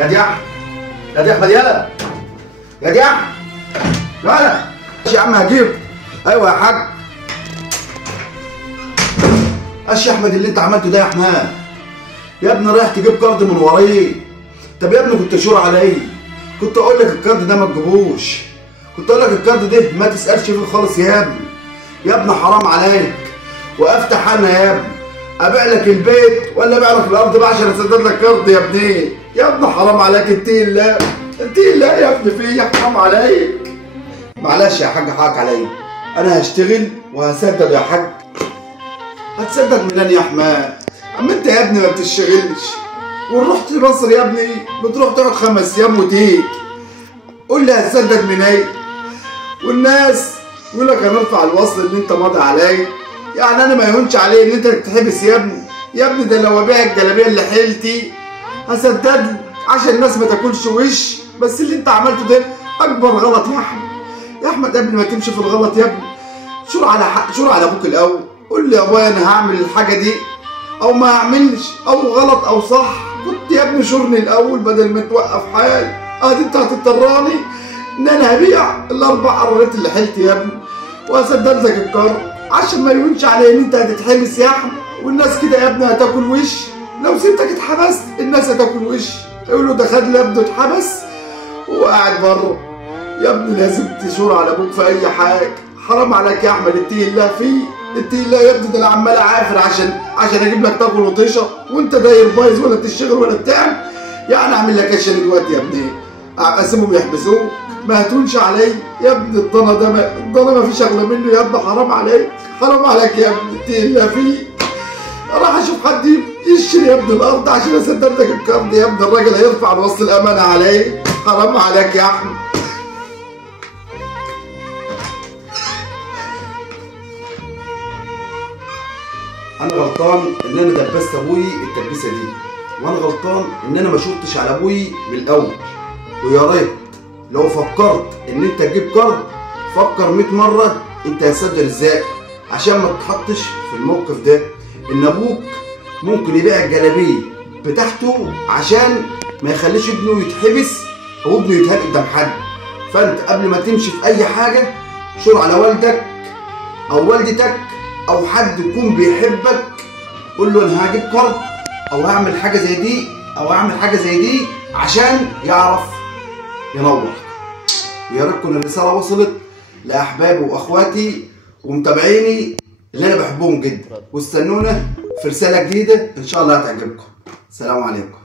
يا دي احمد، يا دي احمد، يلا يا دي احمد، يلا يا عم هجيب. ايوه يا حاج. ايش يا احمد اللي انت عملته ده يا احمد؟ يا ابني رايح تجيب كارد من ورايا. طب يا ابني كنت تشور عليا، كنت اقول لك الكارد ده ما تجيبوش، كنت اقول لك الكارد ده ما تسالش فيه خالص يا ابني. يا ابني حرام عليك، وافتح انا يا ابني ابيع لك البيت ولا ابيع لك الارض بقى عشان اسدد لك كارد يا ابني؟ يا ابني حرام عليك، اتقي الله اتقي الله يا ابني، فيا حرام عليك. معلش يا حاج حقك عليا، انا هشتغل وهسدد يا حاج. هتسدد منين يا احمد؟ اما انت يا ابني ما بتشتغلش ورحت مصر يا ابني بتروح تقعد 5 ايام وتيجي، قول لي هتسدد منين؟ والناس يقول لك هنرفع الوصل اللي انت ماضي عليه، يعني انا ما يهونش عليه ان انت تتحبس يا ابني. يا ابني ده لو ابيع الجلابيه اللي حيلتي هسدد لك عشان الناس ما تاكلش وش، بس اللي انت عملته ده اكبر غلط يا احمد. يا احمد قبل ما تمشي في الغلط يا ابني شور على ابوك الاول، قول لي يا ابويا انا هعمل الحاجه دي او ما اعملش، او غلط او صح. كنت يا ابني شورني الاول بدل ما توقف حالي. ادي انت هتضطراني ان انا هبيع ال4 قرارات اللي حيلتي يا ابني وهسدد لك الكارد عشان ما يهونش علي ان انت هتتحبس يا احمد، والناس كده يا ابني هتاكل وش. لو سبتك اتحبست الناس هتاكل وش، يقولوا ده خد لي ابنه اتحبس وقاعد بره. يا ابني لازم تشور على ابوك في اي حاجه، حرام عليك يا احمد، اتقي الله فيه، اتقي الله يا ابني. ده انا عمال اعافر عشان اجيب لك تاكل وتشرب وانت داير بايظ ولا تشتغل ولا بتعمل. يعني اعمل لك ايش دلوقتي يا ابني؟ اسيبهم يحبسوك؟ ما هتونش علي يا ابني. الضنا ما فيش اغلى منه يا ابني، حرام عليك حرام عليك يا ابني، اتقي الله فيه. راح اشوف حد يشتري يا ابني الارض عشان اسدد لك الكارد يا ابني، الراجل هيرفع الوصل الامانه عليك، حرام عليك يا احمد. انا غلطان ان انا دبست ابوي التدبيسه دي، وانا غلطان ان انا ما شفتش على ابوي من الاول. ويا ريت لو فكرت ان انت تجيب كارد فكر 100 مره انت هتسدد ازاي عشان ما تتحطش في الموقف ده، ان ابوك ممكن يبيع الجلابيه بتاعته عشان ما يخليش ابنه يتحبس او ابنه يتهان قدام حد. فانت قبل ما تمشي في اي حاجه شور على والدك او والدتك او حد يكون بيحبك، قول له انا هجيب كارد او هعمل حاجه زي دي او هعمل حاجه زي دي عشان يعرف ينور. يا ريت تكون الرساله وصلت لاحبابي واخواتي ومتابعيني اللي انا بحبهم جدا، واستنونا في رساله جديده ان شاء الله هتعجبكم. السلام عليكم.